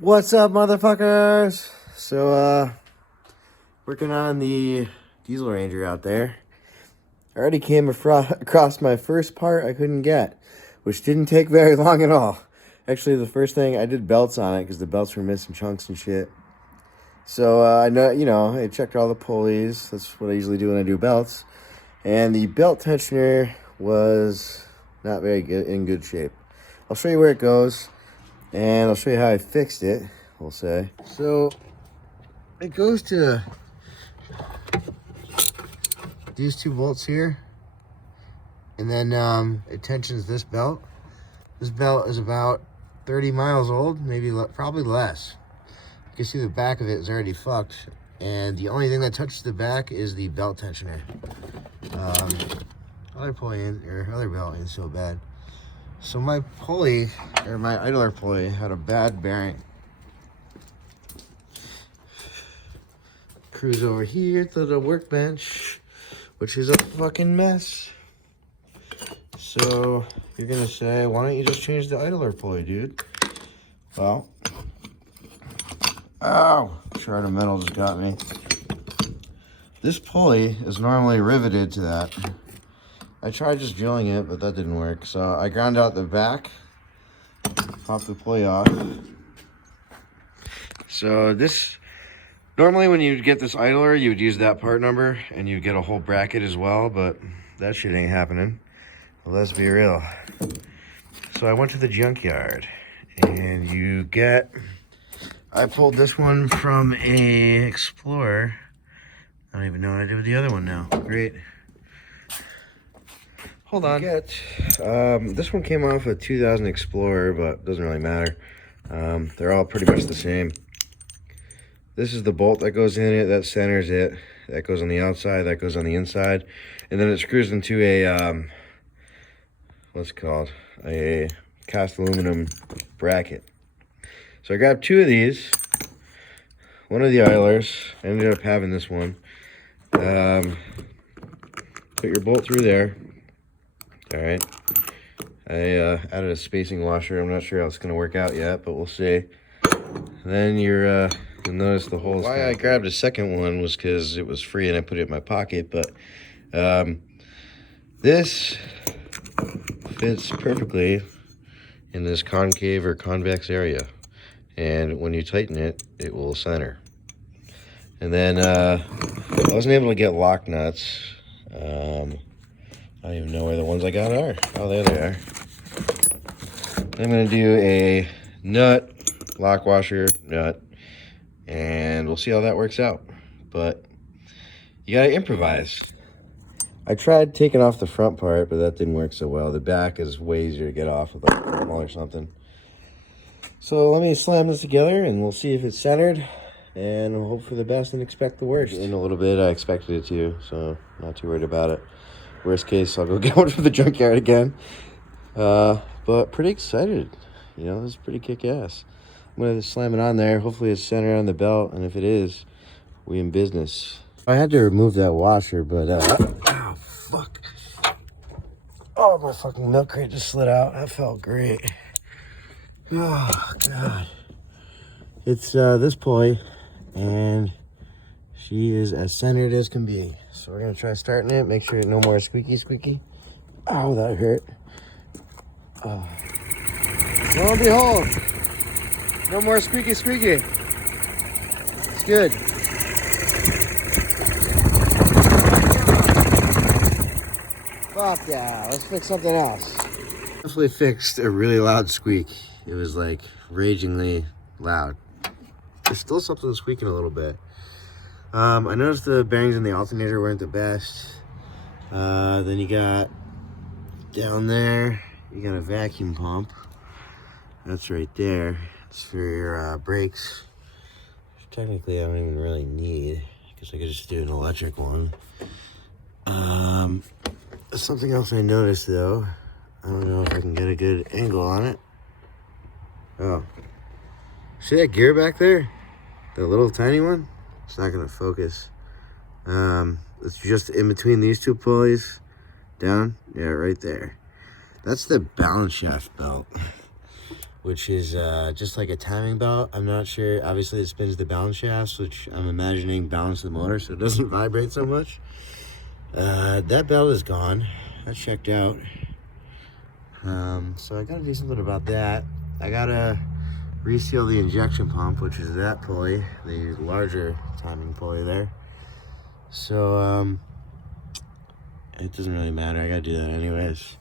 What's up, motherfuckers? So, working on the Diesel Ranger out there. I already came across my first part I couldn't get, which didn't take very long at all. Actually, the first thing, I did belts on it because the belts were missing chunks and shit. So, I know, I checked all the pulleys. That's what I usually do when I do belts. And the belt tensioner was not very good, in good shape. I'll show you where it goes. And I'll show you how I fixed it, we'll say. So, it goes to these two bolts here. And then it tensions this belt. This belt is about 30 miles old, probably less. You can see the back of it is already fucked. And the only thing that touches the back is the belt tensioner. Other belt ain't so bad. So my pulley, or my idler pulley, had a bad bearing. Cruise over here to the workbench, which is a fucking mess. So you're gonna say, why don't you just change the idler pulley, dude? Well, ow, shard of metal just got me. This pulley is normally riveted to that. I tried just drilling it, but that didn't work. So I ground out the back, popped the pulley off. So this, normally when you get this idler, you would use that part number and you get a whole bracket as well, but that shit ain't happening. Well, let's be real. So I went to the junkyard and I pulled this one from a Explorer. I don't even know what I did with the other one now. Great. Hold on. This one came off a 2000 Explorer, but doesn't really matter. They're all pretty much the same. This is the bolt that goes in it, that centers it. That goes on the outside, that goes on the inside. And then it screws into a, what's it called? A cast aluminum bracket. So I grabbed two of these. One of the idlers. I ended up having this one. Put your bolt through there. All right, I added a spacing washer. I'm not sure how it's going to work out yet, but we'll see. Then you'll notice the holes. Why I grabbed a second one was because it was free and I put it in my pocket, but this fits perfectly in this concave or convex area. And when you tighten it, it will center. And then I wasn't able to get lock nuts. I don't even know where the ones I got are. Oh, there they are. I'm going to do a lock washer nut, and we'll see how that works out. But you got to improvise. I tried taking off the front part, but that didn't work so well. The back is way easier to get off with a Dremel or something. So let me slam this together, and we'll see if it's centered, and we'll hope for the best and expect the worst. In a little bit, I expected it to, so not too worried about it. Worst case, I'll go get one from the junkyard again. But pretty excited. You know, this is pretty kick-ass. I'm going to slam it on there. Hopefully it's centered on the belt. And if it is, we in business. I had to remove that washer, but... oh, fuck. Oh, my fucking milk crate just slid out. That felt great. Oh, God. It's this pulley. And she is as centered as can be. So we're going to try starting it. Make sure no more squeaky. Oh, that hurt. Oh. Lo and behold, no more squeaky. It's good. Fuck yeah, let's fix something else. Definitely fixed a really loud squeak. It was like ragingly loud. There's still something squeaking a little bit. I noticed the bearings in the alternator weren't the best. Then you got down there, you got a vacuum pump. That's right there. It's for your brakes. Technically, I don't even really need, because I could just do an electric one. Something else I noticed though. I don't know if I can get a good angle on it. Oh, see that gear back there? The little tiny one? It's not gonna focus. It's just in between these two pulleys. Down, yeah, right there. That's the balance shaft belt. which is just like a timing belt. I'm not sure. Obviously, it spins the balance shafts, which I'm imagining balance the motor so it doesn't vibrate so much. That belt is gone. That's checked out. So I gotta do something about that. I gotta reseal the injection pump, which is that pulley, the larger timing pulley there. So it doesn't really matter. I gotta do that anyways.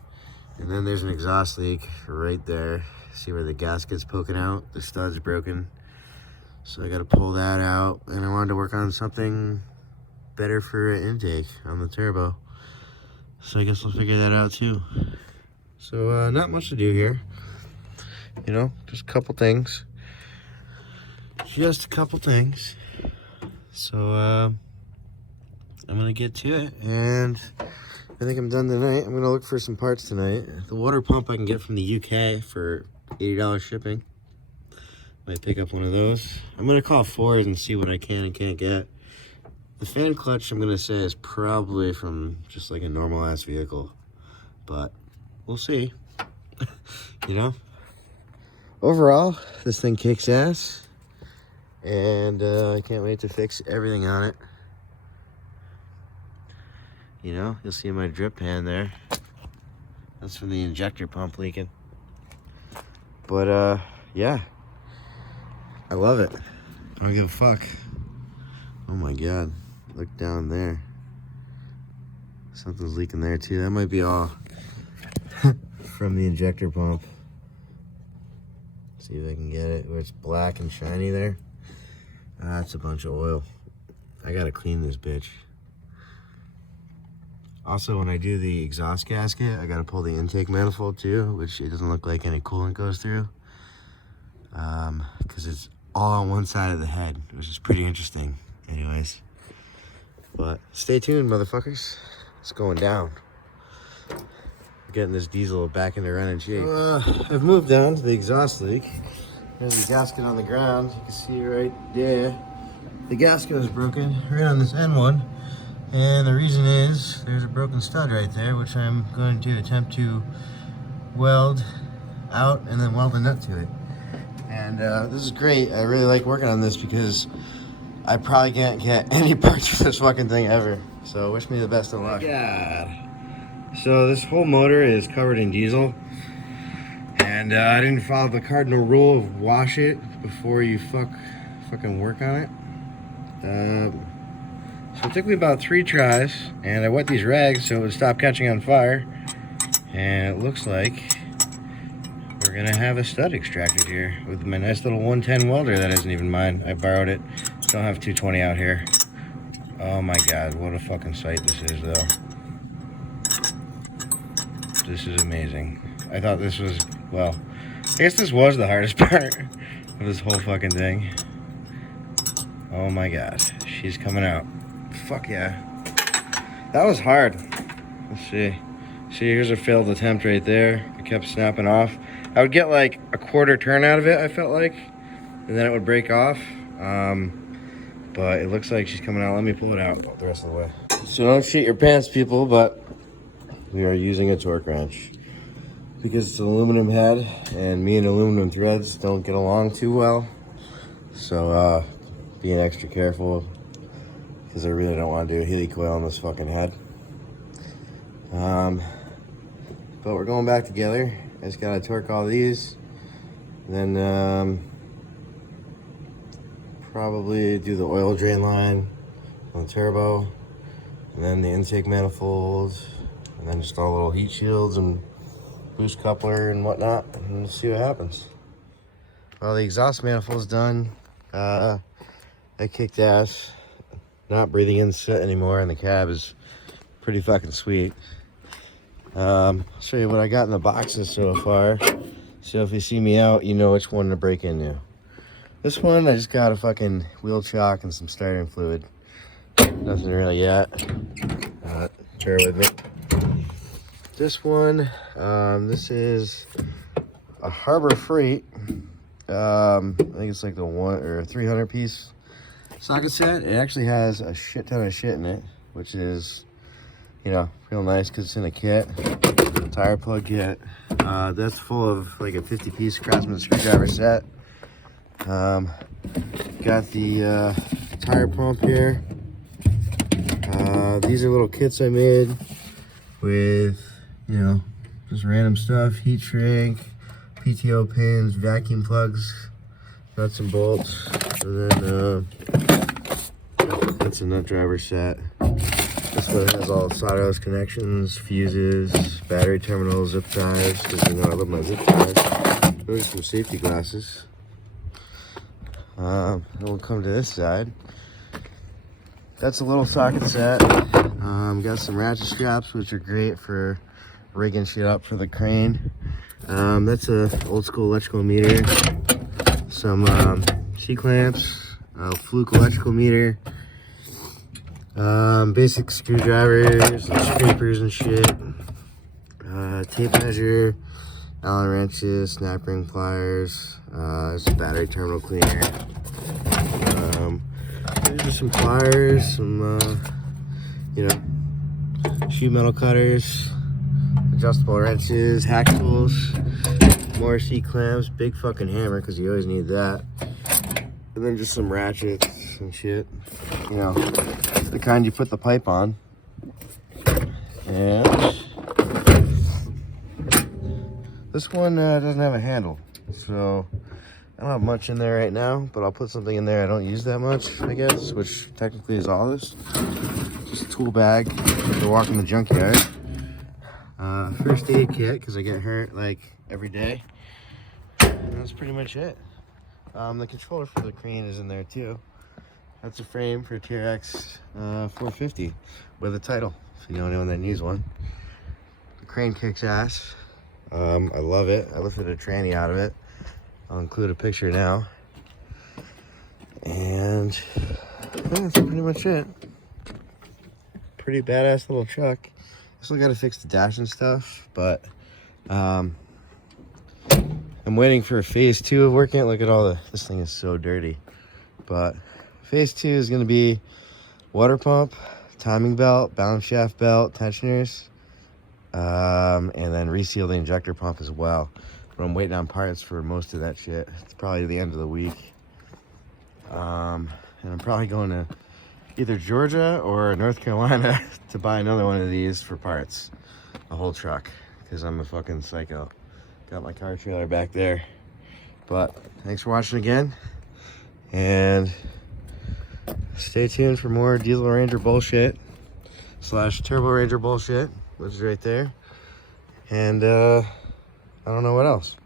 And then there's an exhaust leak right there. See where the gasket's poking out? The stud's broken. So I gotta pull that out. And I wanted to work on something better for intake on the turbo. So I guess we'll figure that out too. So not much to do here. You know, just a couple things. Just a couple things. So I'm gonna get to it, and I think I'm done tonight. I'm gonna look for some parts tonight. The water pump I can get from the UK for $80 shipping. Might pick up one of those. I'm gonna call Ford and see what I can and can't get. The fan clutch, I'm gonna say, is probably from just like a normal ass vehicle, but we'll see. You know, overall this thing kicks ass, and I can't wait to fix everything on it. You know, you'll see my drip pan there. That's from the injector pump leaking. But yeah, I love it. I don't give a fuck. Oh my god, look down there. Something's leaking there too. That might be all from the injector pump. See if I can get it where it's black and shiny there. That's a bunch of oil. I gotta clean this bitch. Also, when I do the exhaust gasket, I gotta pull the intake manifold too, which it doesn't look like any coolant goes through. Because it's all on one side of the head, which is pretty interesting. Anyways, but stay tuned, motherfuckers. It's going down. Getting this diesel back into running shape. So, I've moved down to the exhaust leak. There's the gasket on the ground. You can see right there. The gasket was broken right on this end one. And the reason is there's a broken stud right there, which I'm going to attempt to weld out and then weld a nut to it. And this is great. I really like working on this because I probably can't get any parts for this fucking thing ever. So wish me the best of luck. God. So this whole motor is covered in diesel. And I didn't follow the cardinal rule of wash it before you fucking work on it. So it took me about 3 tries, and I wet these rags so it would stop catching on fire. And it looks like we're gonna have a stud extracted here with my nice little 110 welder that isn't even mine. I borrowed it. Don't have 220 out here. Oh my god, what a fucking sight this is though. This is amazing. I thought this was, well, I guess this was the hardest part of this whole fucking thing. Oh my god, she's coming out. Fuck yeah. That was hard. Let's see. See, here's a failed attempt right there. It kept snapping off. I would get like a quarter turn out of it, I felt like, and then it would break off. But it looks like she's coming out. Let me pull it out the rest of the way. So don't shit your pants, people, but we are using a torque wrench because it's an aluminum head, and me and aluminum threads don't get along too well. So being extra careful, because I really don't want to do a helicoil on this fucking head. But we're going back together. I just gotta torque all these, then probably do the oil drain line on the turbo, and then the intake manifold, and then just all little heat shields and boost coupler and whatnot, and we'll see what happens. Well, the exhaust manifold's done. I kicked ass. Not breathing in soot anymore, and the cab is pretty fucking sweet. I'll show you what I got in the boxes so far. So if you see me out, you know which one to break into. This one, I just got a fucking wheel chock and some starting fluid. Nothing really yet. Bear with me. This one, this is a Harbor Freight. I think it's like the 1 or 300 piece socket set. It actually has a shit ton of shit in it, which is, you know, real nice because it's in a kit. tire plug kit. That's full of like a 50-piece Craftsman screwdriver set. Got the tire pump here. These are little kits I made with, you know, just random stuff. Heat shrink, PTO pins, vacuum plugs, nuts and bolts. And then that's a nut driver set. This one has all solderless connections, fuses, battery terminals, zip ties, because you know I love my zip ties. Those are some safety glasses. Then we'll come to this side. That's a little socket set. Got some ratchet straps, which are great for rigging shit up for the crane. That's a old school electrical meter. Some C-clamps, a fluke electrical meter. Basic screwdrivers and scrapers and shit. Tape measure, Allen wrenches, snap ring pliers. There's a battery terminal cleaner. There's just some pliers, some you know, sheet metal cutters, adjustable wrenches, hack tools, more C-clamps, big fucking hammer because you always need that, and then just some ratchets and shit. You know, the kind you put the pipe on. And this one doesn't have a handle, so I don't have much in there right now, but I'll put something in there I don't use that much, I guess, which technically is all this. Just a tool bag to walk in the junkyard. First aid kit, because I get hurt like every day. And that's pretty much it. The controller for the crane is in there too. That's a frame for TRX 450 with a title, if you know anyone that needs one. The crane kicks ass. I love it. I lifted a tranny out of it. I'll include a picture now. And yeah, that's pretty much it. Pretty badass little truck. Still got to fix the dash and stuff, but I'm waiting for phase 2 of working it. Look at all this thing is so dirty. But phase 2 is going to be water pump, timing belt, balance shaft belt, tensioners, and then reseal the injector pump as well. But I'm waiting on parts for most of that shit. It's probably the end of the week. And I'm probably going to either Georgia or North Carolina to buy another one of these for parts. A whole truck, because I'm a fucking psycho. Got my car trailer back there. But thanks for watching again. And stay tuned for more Diesel Ranger bullshit / Turbo Ranger bullshit, which is right there. And I don't know what else.